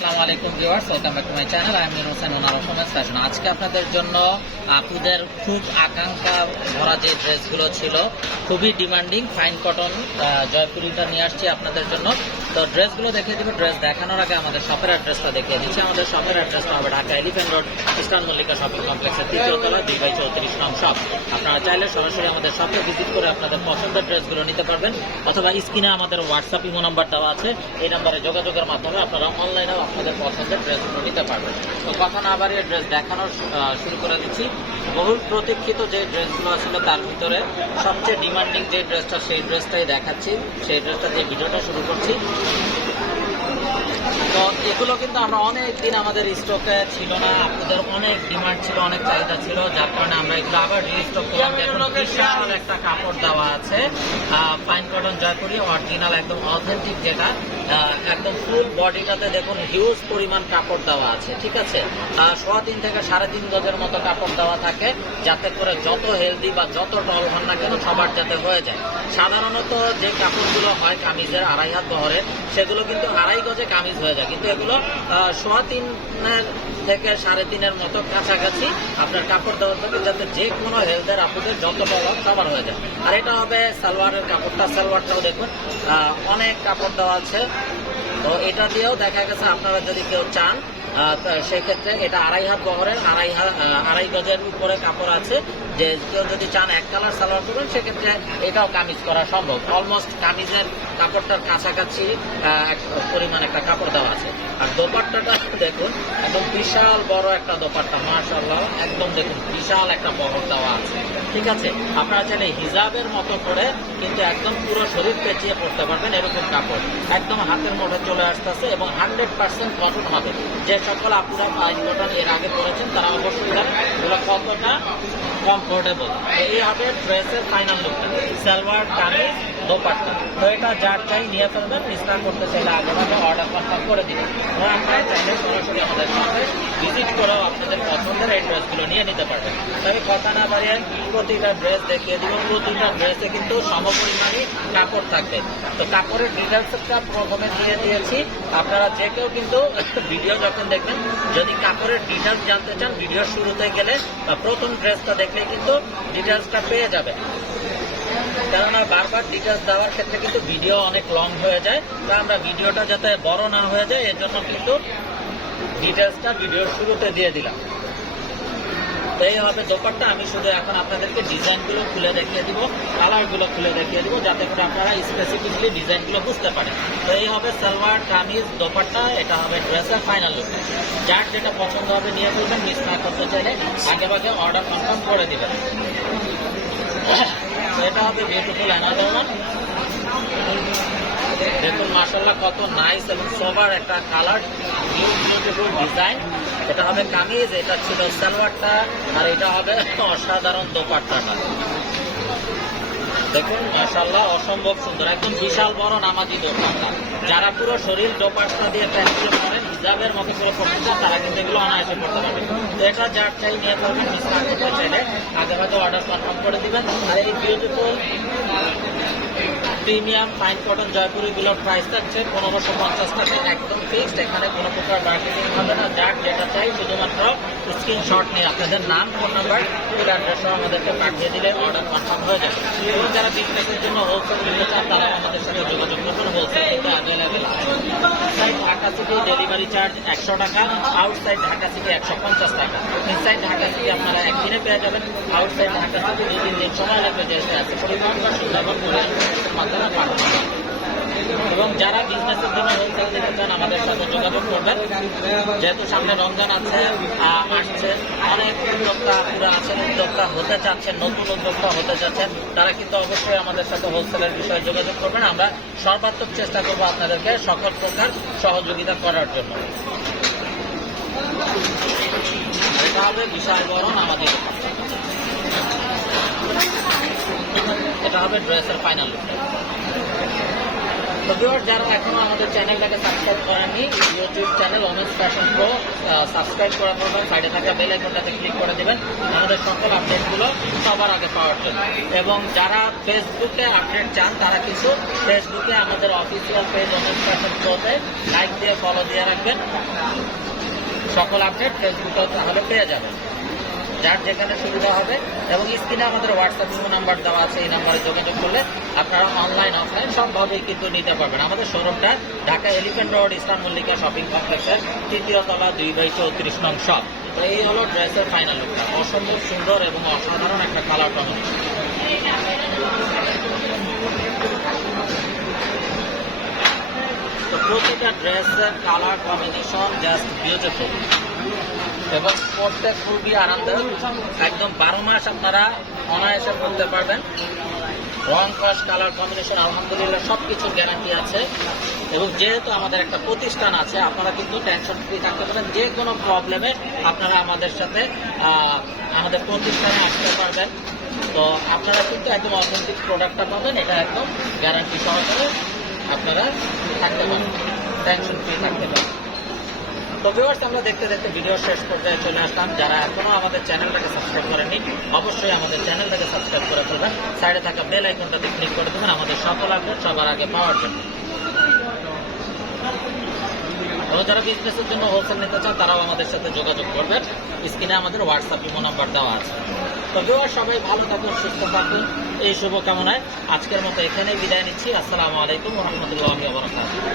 আসসালামু আলাইকুম viewers, welcome back to my channel. আমি মির হোসেন, ওনার অসমের ফ্যাশন। আজকে আপনাদের জন্য আপুদের খুব আকাঙ্ক্ষা ভরা যে ড্রেসগুলো ছিল, খুবই ডিমান্ডিং ফাইন কটন জয়পুরিটা নিয়ে আসছি আপনাদের জন্য। তো ড্রেসগুলো দেখিয়ে দিব। ড্রেস দেখানোর আগে আমাদের শপের অ্যাড্রেসটা দেখিয়ে দিচ্ছি। আমাদের শপের অ্যাড্রেসটা হবে Dhaka elephant road, eastern Mallika shopping কমপ্লেক্সের 3য় তলা 2/34 নং শপ। আপনারা চাইলে সরাসরি আমাদের শপে ভিজিট করে আপনাদের পছন্দের ড্রেসগুলো নিতে পারবেন, অথবা স্ক্রিনে আমাদের হোয়াটসঅ্যাপ ইমো নাম্বার দেওয়া আছে। এই নাম্বারে যোগাযোগের মাধ্যমে আপনারা অনলাইনেও আপনাদের পছন্দের ড্রেসগুলো নিতে পারবেন। তো কথা না বাড়িয়ে ড্রেস দেখানো শুরু করে দিচ্ছি। বহুল প্রতীক্ষিত যে ড্রেসগুলো ছিল তার ভিতরে সবচেয়ে ডিমান্ডিং যে ড্রেসটা, সেই ড্রেসটাই দেখাচ্ছি। সেই ড্রেসটা দিয়ে ভিডিওটা শুরু করছি। তো এগুলো কিন্তু আমরা অনেক দিন আমাদের স্টকে ছিল না, আপনাদের অনেক ডিমান্ড ছিল, অনেক চাহিদা ছিল, যার কারণে আমরা এগুলো আবার রিস্টক করলাম। দেখুন বিশাল একটা কাপড় দেওয়া আছে, ফাইন কটন জয়পুরি অরিজিনাল, একদম অথেন্টিক, যেটা একদম ফুল বডিটাতে দেখুন হিউজ পরিমাণ কাপড় দেওয়া আছে। ঠিক আছে, 3.5 থেকে 3.5 গজের মতো কাপড় দেওয়া থাকে, যাতে করে যত হেলদি বা যত টল হন না কেন সবার যাতে হয়ে যায়। সাধারণত যে কাপড়গুলো হয় কামিজের 2.5 হাত বহরের, সেগুলো কিন্তু 2.5 গজে কামিজ হয়ে যায়, কিন্তু এগুলো 3.5 থেকে 3.5 মতো কাছাকাছি আপনার কাপড় দেওয়া থাকে, যাতে যে কোনো হেলথের আপনাদের যত টল সবার হয়ে যায়। আর এটা হবে সালোয়ারের কাপড়টা। সালোয়ারটাও দেখুন অনেক কাপড় দেওয়া আছে। তো এটা দিয়েও দেখা গেছে আপনারা যদি কেউ চান, সেক্ষেত্রে এটা 2.5 হাত বহরের, 2.5 গজের উপরে কাপড় আছে। যে কেউ যদি চান এক কালার সালোয়ার করবেন, সেক্ষেত্রে এটাও কামিজ করা সম্ভব। অলমোস্ট কামিজের কাপড়টার কাছাকাছি পরিমাণ একটা কাপড় দেওয়া আছে। আর দোপাট্টাটা দেখুন, একদম বিশাল বড় একটা দোপাট্টা, মাশাআল্লাহ, একদম দেখুন বিশাল একটা বহর দেওয়া আছে। ঠিক আছে, আপনারা চাইলে হিজাবের মতো করে কিন্তু একদম পুরো শরীর পেঁচিয়ে পড়তে পারবেন। এরকম কাপড় একদম হাতের মধ্যে চলে আসতেছে এবং 100% কটন হবে। যে সকল আপনারা ফাইন কটন এর আগে পড়েছেন তারা অবশ্যই জানেন এগুলো কতটা কমফোর্টেবল। এই হবে ড্রেসের ফাইনাল লুকটা, সালোয়ার কামিজ দোপাট্টা। তো এটা যার চাই নিয়ে ফেলবেন, মিস না করতে চাইলে আগে ভাগে অর্ডার কনফার্ম করে দিবেন। আপনারা চাইলে সরাসরি আমাদের সাথে ভিজিট করেও আপনাদের পছন্দের এই ড্রেসগুলো নিয়ে নিতে পারবেন। তবে কথা না বাড়িয়ে প্রতিটা ড্রেস দেখিয়ে দিব। প্রতিটা ড্রেসে কিন্তু সমপরিমাণই কাপড় থাকবে। তো কাপড়ের ডিটেলসটা প্রথমে দিয়ে দিয়েছি। আপনারা যে কেউ কিন্তু ভিডিও যখন দেখবেন, যদি কাপড়ের ডিটেলস জানতে চান, ভিডিওর শুরুতে গেলে প্রথম ড্রেসটা দেখলে কিন্তু ডিটেলসটা পেয়ে যাবে। কেননা বারবার ডিটেলস দেওয়ার ক্ষেত্রে কিন্তু ভিডিও অনেক লং হয়ে যায়। তো আমরা ভিডিওটা যাতে বড় না হয়ে যায়, এর জন্য কিন্তু ডিটেলসটা ভিডিওর শুরুতে দিয়ে দিলাম। তো এই হবে দোপাট্টা। আমি শুধু এখন আপনাদেরকে ডিজাইনগুলো খুলে দেখিয়ে দিব, কালারগুলো খুলে দেখিয়ে দিব, যাতে করে আপনারা স্পেসিফিকলি ডিজাইনগুলো বুঝতে পারেন। তো এই হবে সালোয়ার কামিজ দোপাট্টা। এটা হবে ড্রেসের ফাইনাল লুক। যার যেটা পছন্দ হবে নিয়ে ফেলবেন, মিস না করতে চাইলে আগে ভাগে অর্ডার কনফার্ম করে দিবেন। তো এটা হবে বিউটিফুল অ্যানাদার ওয়ান। দেখুন মাশাআল্লাহ কত নাইস এবং সোবার একটা কালার, বিউটিফুল ডিজাইন। এটা হবে কামিজ, এটা ছিল সালোয়ারটা, আর এটা হবে অসাধারণ দোপাট্টাটা। দেখুন মাশাআল্লাহ অসম্ভব সুন্দর, একদম বিশাল বড় নামাজি দোপাট্টা। যারা পুরো শরীর দোপাট্টা দিয়ে প্যান্টগুলো পরেন, হিজাবের মতো করে পড়তে চান, তারা কিন্তু এগুলো অনায়াসে পড়তে পারবেন। তো এটা যার চাই নিয়ে ফেলবেন, মিস না করতে চাইলে আগে ভাগে অর্ডার কনফার্ম করে দিবেন। আর এই বিউটিফুল প্রিমিয়াম ফাইন কটন জয়পুরিগুলোর প্রাইস থাকছে 1550 টাকা, একদম ফিক্সড। এখানে কোনো প্রকার মার্কেটিং হবে না। যার যেটা চাই শুধুমাত্র স্ক্রিনশট নিয়ে আপনাদের নাম, ফোন নাম্বার, ফুল অ্যাড্রেসও আমাদেরকে পাঠিয়ে দিলে অর্ডার কনফার্ম হয়ে যাবে। এবং যারা বিজনেসের জন্য হোলসেল নিতে চান, তারা আমাদের সাথে যোগাযোগ করবেন। হোলসেল কিন্তু অ্যাভেলেবেল আছে। Inside Dhaka city delivery charge 100 টাকা, আউটসাইড ঢাকা সিটি 150 টাকা। ইনসাইড ঢাকা সিটি আপনারা একদিনে পেয়ে যাবেন, আউটসাইড ঢাকা সিটি 2-3 দিন সময় লাগবে। যেতে আছে পরিবহন বা সুন্দরবন মাধ্যমে পাঠানো যায়। এবং যারা বিজনেসের জন্য হোলসেল দিতে চান, আমাদের সাথে যোগাযোগ করবেন। যেহেতু সামনে রমজান আসছে, অনেক উদ্যোক্তা পুরো আছেন, উদ্যোক্তা হতে চাচ্ছেন, নতুন উদ্যোক্তা হতে চাচ্ছেন, তারা কিন্তু অবশ্যই আমাদের সাথে হোলসেলের বিষয়ে যোগাযোগ করবেন। আমরা সর্বাত্মক চেষ্টা করবো আপনাদেরকে সকল প্রকার সহযোগিতা করার জন্য। এটা হবে বিশাল বড় আমাদের, এটা হবে ড্রেসের ফাইনাল লুক। তো ভিউয়ার যারা এখনো আমাদের চ্যানেলটাকে সাবস্ক্রাইব করেননি, YouTube channel women's fashion pro subscribe করে ফেলবেন, সাইডে থাকা বেল আইকনটাতে ক্লিক করে দেবেন আমাদের সকল আপডেটগুলো সবার আগে পাওয়ার জন্য। এবং যারা ফেসবুকে আপডেট চান তারা কিছু ফেসবুকে আমাদের অফিসিয়াল পেজ ওমেন্স ফ্যাশন প্রোতে লাইক দিয়ে ফলো দিয়ে রাখবেন, সকল আপডেট ফেসবুকেও তাহলে পেয়ে যাবেন যার যেখানে সুবিধা হবে। এবং স্ক্রিনে আমাদের হোয়াটসঅ্যাপ নাম্বার দেওয়া আছে, এই নাম্বারে যোগাযোগ করলে আপনারা অনলাইন অফলাইন সবভাবেই কিন্তু নিতে পারবেন। আমাদের শোরুমটা ঢাকা এলিফ্যান্ট রোড ইসলাম মল্লিকা শপিং কমপ্লেক্সের ৩য় তলা 2/34 নং শপ। তো এই হলো ড্রেসের ফাইনাল লুকটা, অসম্ভব সুন্দর এবং অসাধারণ একটা কালার কম্বিনেশন। তো প্রতিটা ড্রেসের কালার কম্বিনেশন জাস্ট বিউটিফুল এবং পরতে খুবই আরামদায়ক। একদম 12 মাস আপনারা অনায়াসে পরতে পারবেন। রং কস কালার কম্বিনেশন আলহামদুলিল্লাহ সবকিছু গ্যারান্টি আছে। এবং যেহেতু আমাদের একটা প্রতিষ্ঠান আছে, আপনারা কিন্তু টেনশন ফ্রি থাকতে পারবেন। যে কোনো প্রবলেমে আপনারা আমাদের সাথে আমাদের প্রতিষ্ঠানে আসতে পারবেন। তো আপনারা কিন্তু একদম অথেন্টিক প্রোডাক্টটা পাবেন, এটা একদম গ্যারান্টি সহকারে আপনারা থাকতে পারবেন, টেনশন ফ্রি থাকতে পারবেন। তো ভিউয়ার্স, আমরা দেখতে দেখতে ভিডিও শেষ পর্যায়ে চলে আসলাম। যারা এখনো আমাদের চ্যানেলটাকে সাবস্ক্রাইব করেননি অবশ্যই আমাদের চ্যানেলটাকে সাবস্ক্রাইব করে ফেলবেন, সাইডে থাকা বেল আইকনটাতে ক্লিক করে দেবেন আমাদের সকল আপডেট সবার আগে পাওয়ার জন্য। এবং যারা বিজনেসের জন্য হোলসেল নিতে চান তারাও আমাদের সাথে যোগাযোগ করবেন, স্ক্রিনে আমাদের হোয়াটসঅ্যাপ ইমো নাম্বার দেওয়া আছে। তো ভিউয়ার্স, সবাই ভালো থাকুন, সুস্থ থাকুন, এই শুভকামনায় আজকের মতো এখানেই বিদায় নিচ্ছি। আসসালামু আলাইকুম ওয়া রাহমাতুল্লাহি ওয়া বারাকাতুহু।